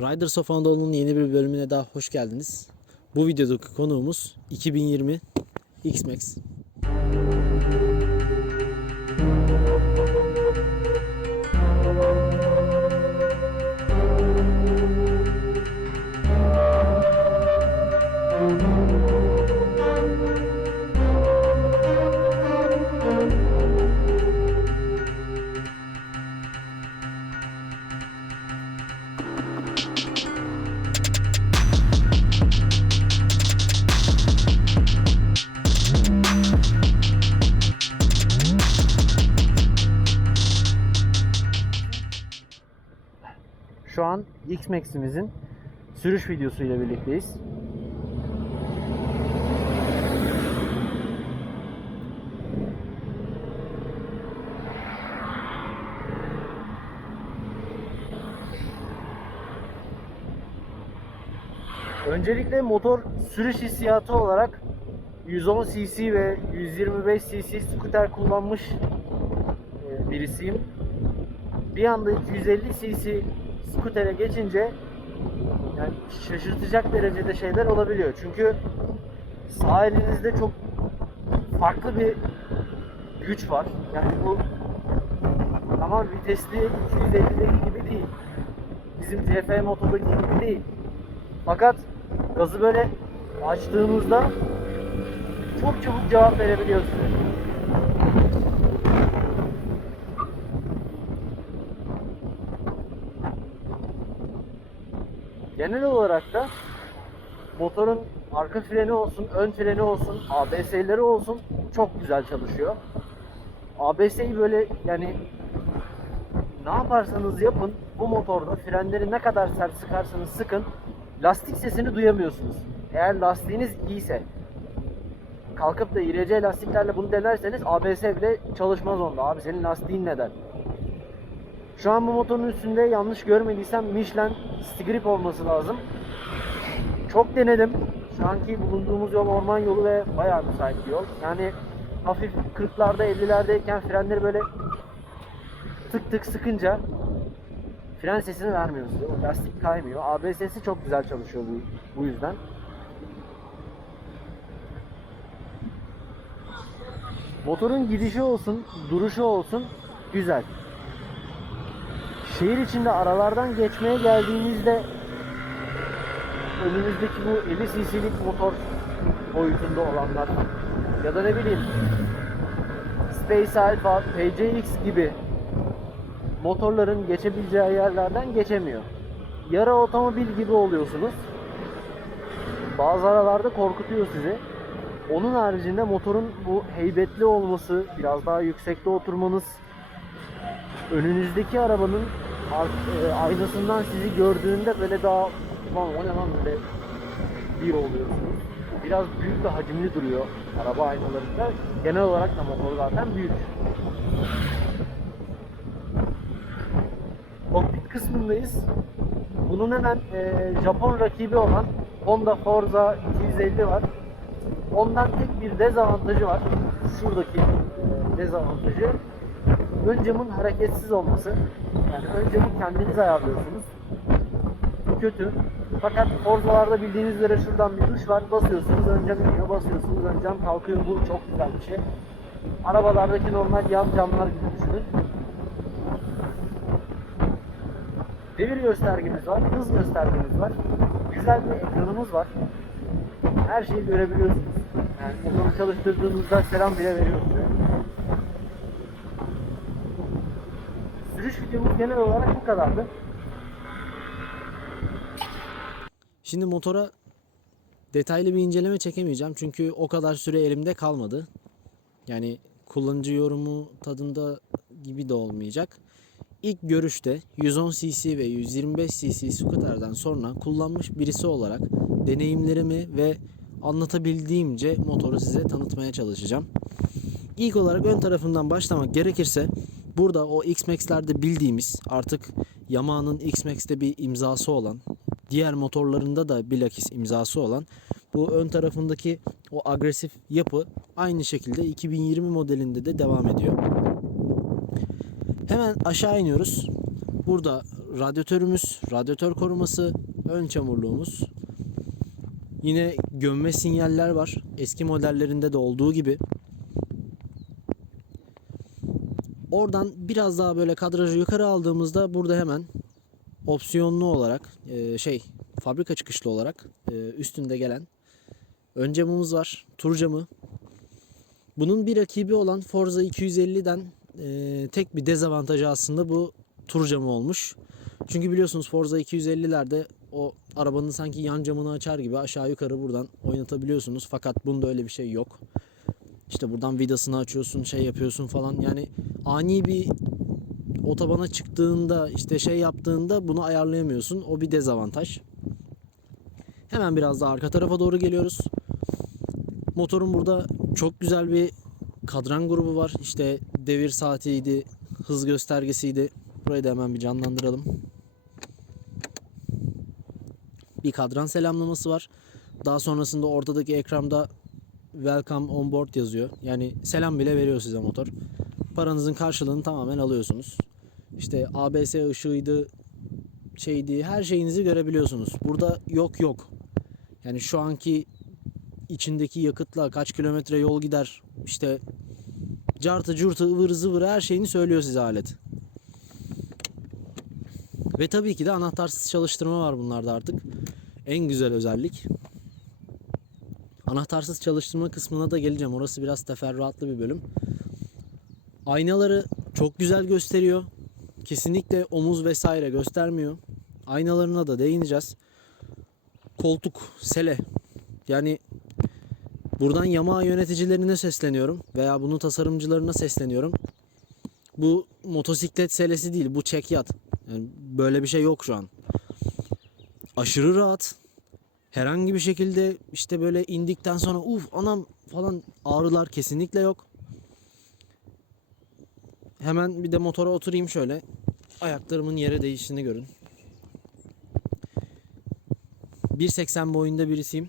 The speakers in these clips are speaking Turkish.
Riders of Anadolu'nun yeni bir bölümüne daha hoş geldiniz. Bu videodaki konuğumuz 2020 X-Max. X-Max'imizin sürüş videosu ile birlikteyiz. Öncelikle motor sürüş hissiyatı olarak 110 cc ve 125 cc scooter kullanmış e, birisiyim. Bir anda 250 cc scooter'e geçince yani şaşırtacak derecede şeyler olabiliyor. Çünkü sağ elinizde çok farklı bir güç var. Yani bu tamam vitesli 250'deki gibi değil. Bizim TF motordaki gibi değil. Fakat gazı böyle açtığınızda çok çabuk cevap verebiliyor Genel olarak da motorun arka freni olsun, ön freni olsun, ABS'leri olsun çok güzel çalışıyor. ABS'yi böyle yani ne yaparsanız yapın bu motorda frenleri ne kadar sert sıkarsanız sıkın lastik sesini duyamıyorsunuz. Eğer lastiğiniz iyiyse kalkıp da IRC lastiklerle bunu denerseniz ABS bile çalışmaz onda. Abi senin lastiğin neden? Şu an bu motorun üstünde yanlış görmediysem Michelin Stigrip olması lazım. Çok denedim. Şu anki bulunduğumuz yol orman yolu ve bayağı müsait bir yol. Yani hafif 40'larda 50'lerdeyken frenleri böyle tık tık sıkınca fren sesini vermiyor size. O lastik kaymıyor. ABS'si çok güzel çalışıyor bu, bu yüzden. Motorun gidişi olsun, duruşu olsun güzel. Şehir içinde aralardan geçmeye geldiğinizde önünüzdeki bu 50 cc'lik motor boyutunda olanlar ya da ne bileyim Space Alpha, PCX gibi motorların geçebileceği yerlerden geçemiyor. Yarı otomobil gibi oluyorsunuz. Bazı aralarda korkutuyor sizi. Onun haricinde motorun bu heybetli olması, biraz daha yüksekte oturmanız, önünüzdeki arabanın ar- aynasından sizi gördüğünde böyle daha ulan o ne lan böyle bir oluyorsunuz. Biraz büyük ve hacimli duruyor araba aynalarında. Genel olarak da motor zaten büyük. Kokpit kısmındayız. Bunun hemen e, Japon rakibi olan Honda Forza 250 var. Ondan tek bir dezavantajı var. Şuradaki e, dezavantajı. Ön camın hareketsiz olması. Yani ön camı kendiniz ayarlıyorsunuz. Bu kötü. Fakat Forza'larda bildiğiniz üzere şuradan bir tuş var. Basıyorsunuz ön cam iniyor. Basıyorsunuz ön cam kalkıyor. Bu çok güzel bir şey. Arabalardaki normal yan camlar gibi düşünün. Devir göstergemiz var, hız göstergemiz var. Güzel bir ekranımız var. Her şeyi görebiliyorsunuz. Yani motoru çalıştırdığınızda selam bile veriyor size. Sürüş videomuz genel olarak bu kadardı. Şimdi motora detaylı bir inceleme çekemeyeceğim çünkü o kadar süre elimde kalmadı. Yani kullanıcı yorumu tadında gibi de olmayacak. İlk görüşte 110 cc ve 125 cc scooter'dan sonra kullanmış birisi olarak deneyimlerimi ve anlatabildiğimce motoru size tanıtmaya çalışacağım. İlk olarak ön tarafından başlamak gerekirse burada o X-Max'lerde bildiğimiz artık Yamaha'nın X-Max'te bir imzası olan diğer motorlarında da bilakis imzası olan bu ön tarafındaki o agresif yapı aynı şekilde 2020 modelinde de devam ediyor. Hemen aşağı iniyoruz. Burada radyatörümüz, radyatör koruması, ön çamurluğumuz. Yine gömme sinyaller var. Eski modellerinde de olduğu gibi. Oradan biraz daha böyle kadrajı yukarı aldığımızda burada hemen opsiyonlu olarak e, şey fabrika çıkışlı olarak e, üstünde gelen ön camımız var. Tur camı. Bunun bir rakibi olan Forza 250'den e, tek bir dezavantajı aslında bu tur camı olmuş. Çünkü biliyorsunuz Forza 250'lerde o arabanın sanki yan camını açar gibi aşağı yukarı buradan oynatabiliyorsunuz. Fakat bunda öyle bir şey yok. İşte buradan vidasını açıyorsun, şey yapıyorsun falan. Yani ani bir otobana çıktığında, işte şey yaptığında bunu ayarlayamıyorsun. O bir dezavantaj. Hemen biraz daha arka tarafa doğru geliyoruz. Motorun burada çok güzel bir kadran grubu var. İşte devir saatiydi, hız göstergesiydi. Burayı da hemen bir canlandıralım. Bir kadran selamlaması var. Daha sonrasında ortadaki ekranda Welcome on board yazıyor. Yani selam bile veriyor size motor. Paranızın karşılığını tamamen alıyorsunuz. İşte ABS ışığıydı, şeydi, her şeyinizi görebiliyorsunuz. Burada yok yok. Yani şu anki içindeki yakıtla kaç kilometre yol gider, işte cartı curtu ıvır zıvır her şeyini söylüyor size alet. Ve tabii ki de anahtarsız çalıştırma var bunlarda artık. En güzel özellik. Anahtarsız çalıştırma kısmına da geleceğim. Orası biraz teferruatlı bir bölüm. Aynaları çok güzel gösteriyor. Kesinlikle omuz vesaire göstermiyor. Aynalarına da değineceğiz. Koltuk, sele. Yani buradan Yamaha yöneticilerine sesleniyorum veya bunun tasarımcılarına sesleniyorum. Bu motosiklet selesi değil, bu çekyat. Yani böyle bir şey yok şu an. Aşırı rahat. Herhangi bir şekilde işte böyle indikten sonra uf anam falan ağrılar kesinlikle yok. Hemen bir de motora oturayım şöyle. Ayaklarımın yere değiştiğini görün. 1.80 boyunda birisiyim.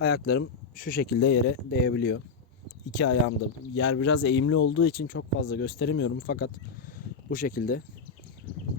Ayaklarım şu şekilde yere değebiliyor. İki ayağım da yer biraz eğimli olduğu için çok fazla gösteremiyorum fakat bu şekilde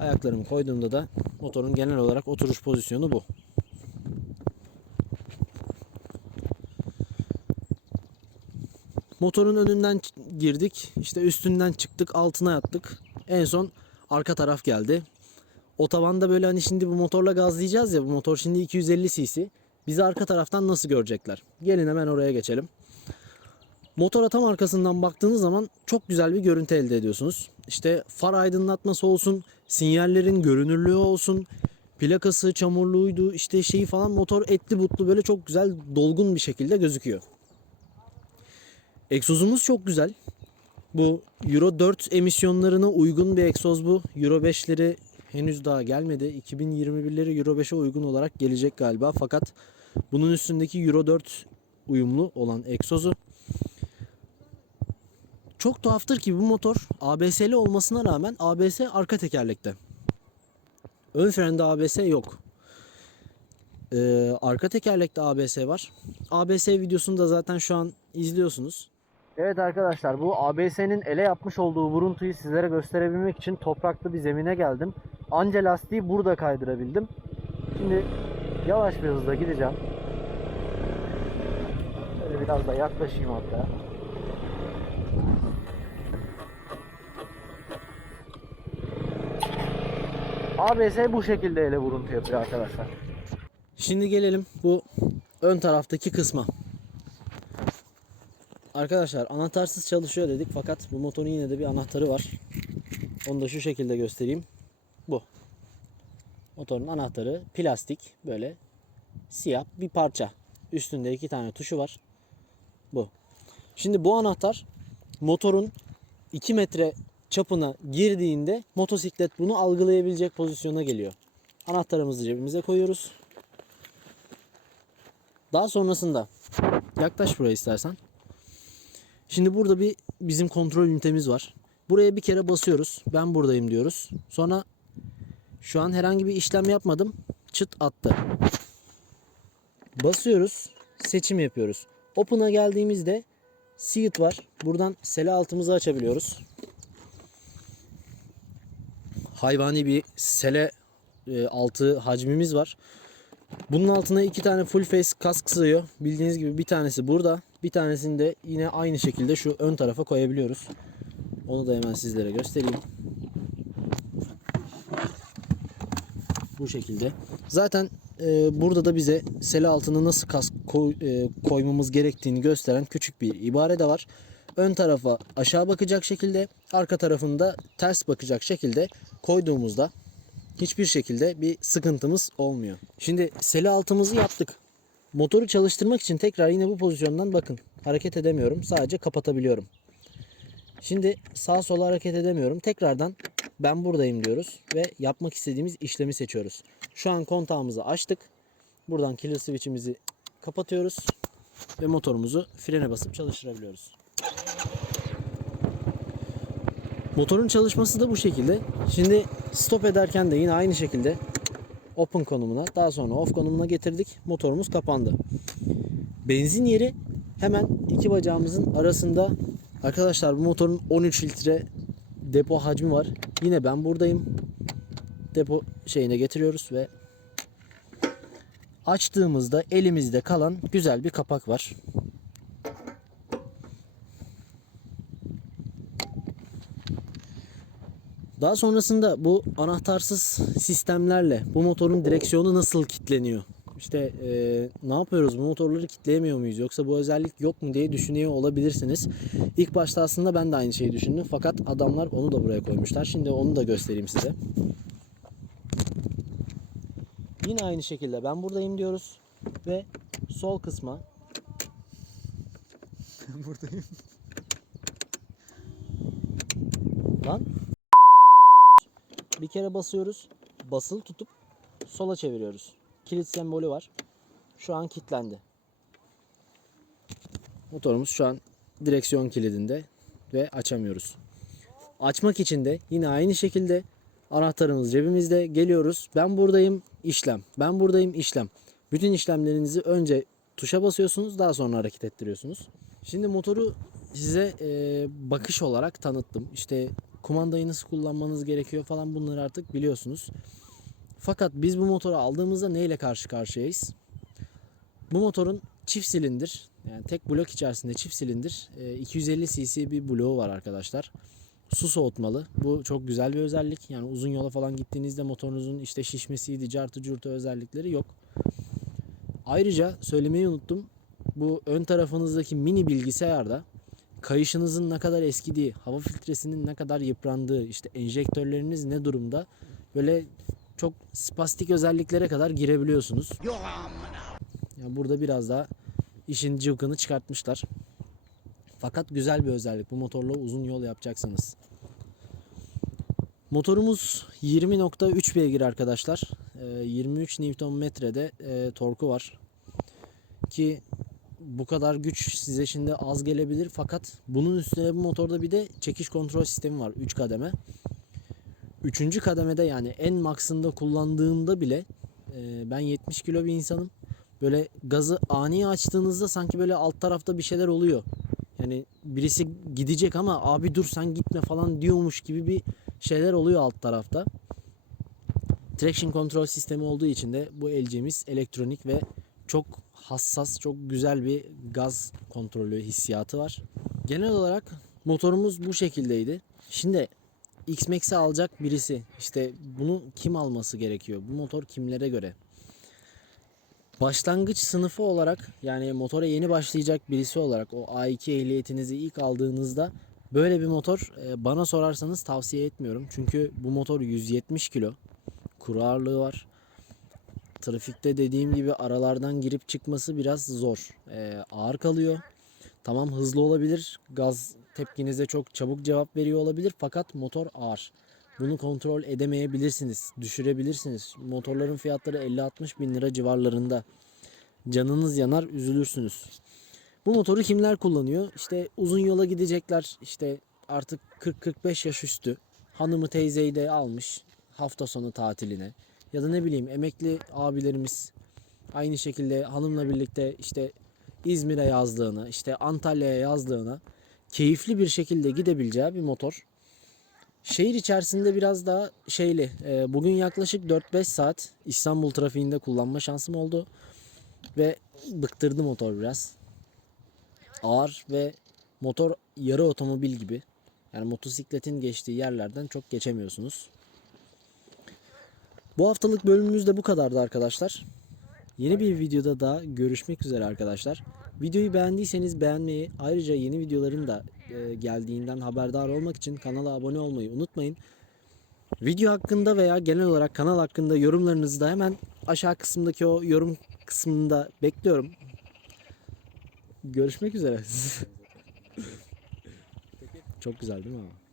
ayaklarımı koyduğumda da motorun genel olarak oturuş pozisyonu bu. Motorun önünden girdik. işte üstünden çıktık, altına yattık. En son arka taraf geldi. Otobanda böyle hani şimdi bu motorla gazlayacağız ya bu motor şimdi 250 cc. Bizi arka taraftan nasıl görecekler? Gelin hemen oraya geçelim. Motora tam arkasından baktığınız zaman çok güzel bir görüntü elde ediyorsunuz. İşte far aydınlatması olsun, sinyallerin görünürlüğü olsun, plakası, çamurluğuydu, işte şeyi falan motor etli butlu böyle çok güzel dolgun bir şekilde gözüküyor. Egzozumuz çok güzel. Bu Euro 4 emisyonlarına uygun bir egzoz bu. Euro 5'leri henüz daha gelmedi. 2021'leri Euro 5'e uygun olarak gelecek galiba. Fakat bunun üstündeki Euro 4 uyumlu olan egzozu. Çok tuhaftır ki bu motor ABS'li olmasına rağmen ABS arka tekerlekte. Ön frende ABS yok. Ee, arka tekerlekte ABS var. ABS videosunu da zaten şu an izliyorsunuz. Evet arkadaşlar bu ABS'nin ele yapmış olduğu vuruntuyu sizlere gösterebilmek için topraklı bir zemine geldim. Anca lastiği burada kaydırabildim. Şimdi yavaş bir hızla gideceğim. Şöyle biraz da yaklaşayım hatta. ABS bu şekilde ele vuruntu yapıyor arkadaşlar. Şimdi gelelim bu ön taraftaki kısma. Arkadaşlar anahtarsız çalışıyor dedik fakat bu motorun yine de bir anahtarı var. Onu da şu şekilde göstereyim. Bu. Motorun anahtarı plastik böyle siyah bir parça. Üstünde iki tane tuşu var. Bu. Şimdi bu anahtar motorun 2 metre çapına girdiğinde motosiklet bunu algılayabilecek pozisyona geliyor. Anahtarımızı cebimize koyuyoruz. Daha sonrasında yaklaş buraya istersen. Şimdi burada bir bizim kontrol ünitemiz var. Buraya bir kere basıyoruz. Ben buradayım diyoruz. Sonra şu an herhangi bir işlem yapmadım. Çıt attı. Basıyoruz. Seçim yapıyoruz. Open'a geldiğimizde Seat var. Buradan sele altımızı açabiliyoruz. hayvani bir sele e, altı hacmimiz var. Bunun altına iki tane full face kask sığıyor. Bildiğiniz gibi bir tanesi burada. Bir tanesini de yine aynı şekilde şu ön tarafa koyabiliyoruz. Onu da hemen sizlere göstereyim. Bu şekilde. Zaten e, burada da bize sele altına nasıl kask koy- e, koymamız gerektiğini gösteren küçük bir ibare de var. Ön tarafa aşağı bakacak şekilde, arka tarafında ters bakacak şekilde koyduğumuzda hiçbir şekilde bir sıkıntımız olmuyor. Şimdi sele altımızı yaptık. Motoru çalıştırmak için tekrar yine bu pozisyondan bakın. Hareket edemiyorum. Sadece kapatabiliyorum. Şimdi sağa sola hareket edemiyorum. Tekrardan ben buradayım diyoruz ve yapmak istediğimiz işlemi seçiyoruz. Şu an kontağımızı açtık. Buradan kill switch'imizi kapatıyoruz ve motorumuzu frene basıp çalıştırabiliyoruz. Motorun çalışması da bu şekilde. Şimdi stop ederken de yine aynı şekilde open konumuna daha sonra off konumuna getirdik. Motorumuz kapandı. Benzin yeri hemen iki bacağımızın arasında. Arkadaşlar bu motorun 13 litre depo hacmi var. Yine ben buradayım. Depo şeyine getiriyoruz ve açtığımızda elimizde kalan güzel bir kapak var. Daha sonrasında bu anahtarsız sistemlerle bu motorun direksiyonu nasıl kilitleniyor? İşte eee, ne yapıyoruz bu motorları kilitleyemiyor muyuz yoksa bu özellik yok mu diye düşünüyor olabilirsiniz. İlk başta aslında ben de aynı şeyi düşündüm fakat adamlar onu da buraya koymuşlar. Şimdi onu da göstereyim size. Yine aynı şekilde ben buradayım diyoruz ve sol kısma buradayım. Lan bir kere basıyoruz. Basılı tutup sola çeviriyoruz. Kilit sembolü var. Şu an kilitlendi. Motorumuz şu an direksiyon kilidinde ve açamıyoruz. Açmak için de yine aynı şekilde anahtarımız cebimizde geliyoruz. Ben buradayım işlem. Ben buradayım işlem. Bütün işlemlerinizi önce tuşa basıyorsunuz daha sonra hareket ettiriyorsunuz. Şimdi motoru size e, bakış olarak tanıttım. İşte kumandayı nasıl kullanmanız gerekiyor falan bunları artık biliyorsunuz. Fakat biz bu motoru aldığımızda neyle karşı karşıyayız? Bu motorun çift silindir yani tek blok içerisinde çift silindir e, 250 cc bir bloğu var arkadaşlar. Su soğutmalı. Bu çok güzel bir özellik. Yani uzun yola falan gittiğinizde motorunuzun işte şişmesiydi, cartı curtu özellikleri yok. Ayrıca söylemeyi unuttum. Bu ön tarafınızdaki mini bilgisayarda kayışınızın ne kadar eskidiği, hava filtresinin ne kadar yıprandığı, işte enjektörleriniz ne durumda böyle çok spastik özelliklere kadar girebiliyorsunuz. Yani burada biraz daha işin cıvkını çıkartmışlar. Fakat güzel bir özellik. Bu motorla uzun yol yapacaksanız. Motorumuz 20.3 beygir arkadaşlar. Ee, 23 Nm'de e, torku var. Ki bu kadar güç size şimdi az gelebilir fakat bunun üstüne bu motorda bir de çekiş kontrol sistemi var 3 kademe. Üçüncü kademede yani en maksında kullandığımda bile e, ben 70 kilo bir insanım. Böyle gazı ani açtığınızda sanki böyle alt tarafta bir şeyler oluyor. Yani birisi gidecek ama abi dur sen gitme falan diyormuş gibi bir şeyler oluyor alt tarafta. Traction kontrol sistemi olduğu için de bu LG'miz elektronik ve çok hassas, çok güzel bir gaz kontrolü hissiyatı var. Genel olarak motorumuz bu şekildeydi. Şimdi X-Max'i alacak birisi işte bunu kim alması gerekiyor? Bu motor kimlere göre? Başlangıç sınıfı olarak yani motora yeni başlayacak birisi olarak o A2 ehliyetinizi ilk aldığınızda böyle bir motor e, bana sorarsanız tavsiye etmiyorum. Çünkü bu motor 170 kilo. Kuru ağırlığı var. Trafikte dediğim gibi aralardan girip çıkması biraz zor. E, ağır kalıyor. Tamam hızlı olabilir. Gaz tepkinize çok çabuk cevap veriyor olabilir fakat motor ağır. Bunu kontrol edemeyebilirsiniz. Düşürebilirsiniz. Motorların fiyatları 50-60 bin lira civarlarında. Canınız yanar üzülürsünüz. Bu motoru kimler kullanıyor? İşte uzun yola gidecekler. İşte artık 40-45 yaş üstü. Hanımı teyzeyi de almış hafta sonu tatiline. Ya da ne bileyim emekli abilerimiz aynı şekilde hanımla birlikte işte İzmir'e yazdığını, işte Antalya'ya yazdığını keyifli bir şekilde gidebileceği bir motor. Şehir içerisinde biraz daha şeyli. e, bugün yaklaşık 4-5 saat İstanbul trafiğinde kullanma şansım oldu. Ve bıktırdı motor biraz. Ağır ve motor yarı otomobil gibi. Yani motosikletin geçtiği yerlerden çok geçemiyorsunuz. Bu haftalık bölümümüz de bu kadardı arkadaşlar. Yeni bir videoda da görüşmek üzere arkadaşlar. Videoyu beğendiyseniz beğenmeyi, ayrıca yeni videoların da e, geldiğinden haberdar olmak için kanala abone olmayı unutmayın. Video hakkında veya genel olarak kanal hakkında yorumlarınızı da hemen aşağı kısımdaki o yorum kısmında bekliyorum. Görüşmek üzere. Çok güzel değil mi?